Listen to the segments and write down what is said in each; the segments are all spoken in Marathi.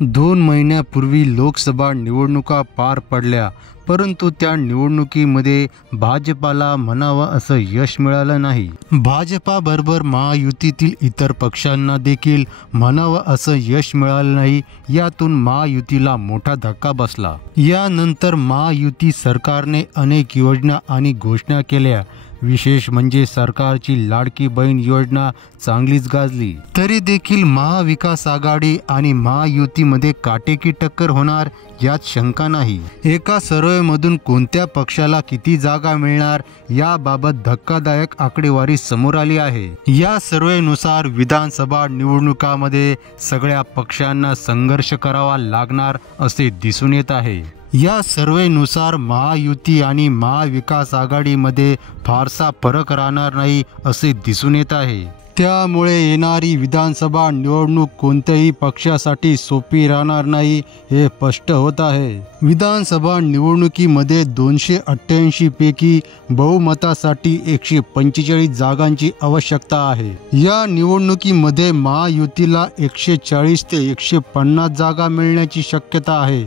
2 महिन्यापूर्वी लोकसभा निवडणुका पार पडल्या, परंतु त्या निवडणुकीमध्ये भाजपाला म्हणावं असं यश मिळालं नाही. भाजपाबरोबर महायुतीतील इतर पक्षांना देखील म्हणावं असं यश मिळालं नाही. यातून महायुतीला मोठा धक्का बसला. यानंतर महायुती सरकारने अनेक योजना आणि घोषणा केल्या. विशेष म्हणजे सरकारची लाडकी बहीण योजना चांगलीच गाजली. तरी देखील महाविकास आघाडी आणि महायुतीमध्ये काटेकी टक्कर होणार यात शंका नाही. एका सर्व्हेमधून कोणत्या पक्षाला किती जागा मिळणार याबाबत धक्कादायक आकडेवारी समोर आली आहे. या सर्व्हेनुसार विधानसभा निवडणुकामध्ये सगळ्या पक्षांना संघर्ष करावा लागणार असे दिसून येत आहे. या सर्व्हेनुसार महायुती आणि महाविकास आघाडीमध्ये फारसा फरक राहणार नाही असे दिसून येत आहे. त्यामुळे येणारी विधानसभा निवडणूक कोणत्याही पक्षासाठी सोपी राहणार नाही हे स्पष्ट होत आहे. विधानसभा निवडणुकीमध्ये 288 पैकी बहुमतासाठी 145 जागांची आवश्यकता आहे. या निवडणुकीमध्ये महायुतीला 140 ते 150 जागा मिळण्याची शक्यता आहे,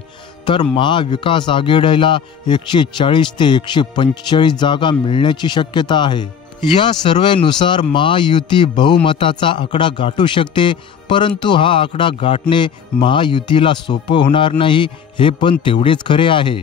तर महाविकास आघाडीला 140 ते 145 जागा मिळण्याची शक्यता आहे. या सर्व्हेनुसार महायुती बहुमताचा आकडा गाठू शकते, परंतु हा आकडा गाठणे महायुतीला सोपं होणार नाही हे पण तेवढेच खरे आहे.